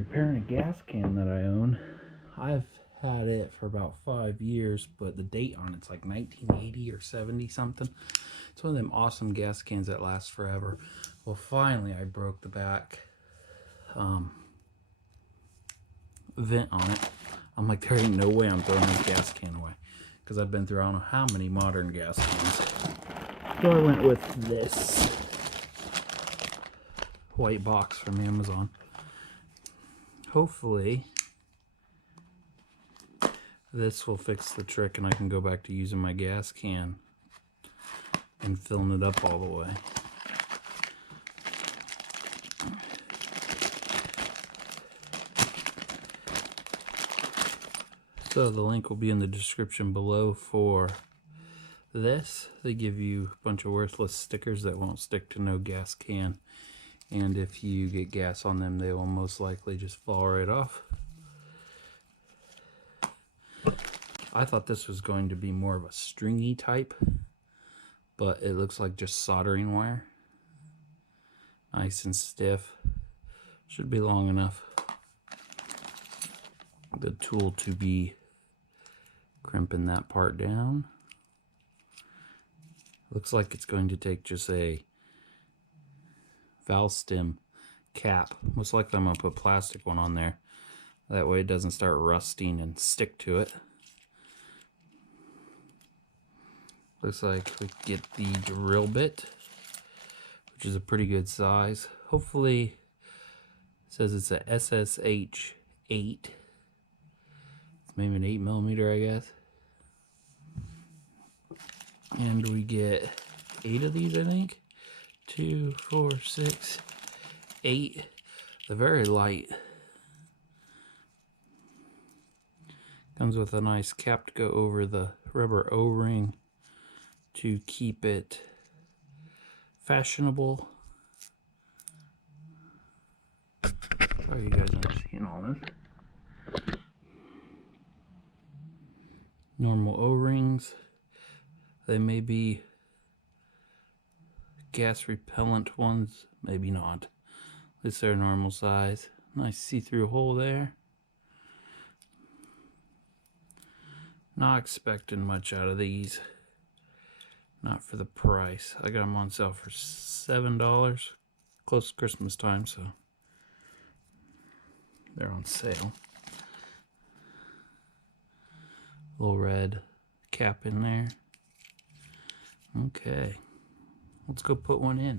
repairing a gas can that I own. I've had it for about 5 years, but the date on it's like 1980 or 70 something. It's one of them awesome gas cans that last forever. Well, finally I broke the back vent on it. I'm like, there ain't no way I'm throwing this gas can away, because I've been through I don't know how many modern gas cans. So I went with this white box from Amazon. Hopefully this will fix the trick and I can go back to using my gas can and filling it up all the way. So the link will be in the description below for this. They give you a bunch of worthless stickers that won't stick to no gas can, and if you get gas on them, they will most likely just fall right off. I thought this was going to be more of a stringy type, but it looks like just soldering wire. Nice and stiff. Should be long enough. The tool to be crimping that part down. Looks like it's going to take just a valve stem cap. Most likely I'm going to put a plastic one on there. That way it doesn't start rusting and stick to it. Looks like we get the drill bit, which is a pretty good size. Hopefully, it says it's a SSH 8. It's maybe an 8mm, I guess. And we get 8 of these, I think. 2, 4, 6, 8. They're very light. Comes with a nice cap to go over the rubber O-ring to keep it fashionable. Sorry you guys aren't seeing all this. Normal O-rings. They may be gas repellent ones, maybe not. At least they're normal size. Nice see-through hole there. Not expecting much out of these. Not for the price. I got them on sale for $7. Close to Christmas time, so they're on sale. Little red cap in there. Okay, let's go put one in.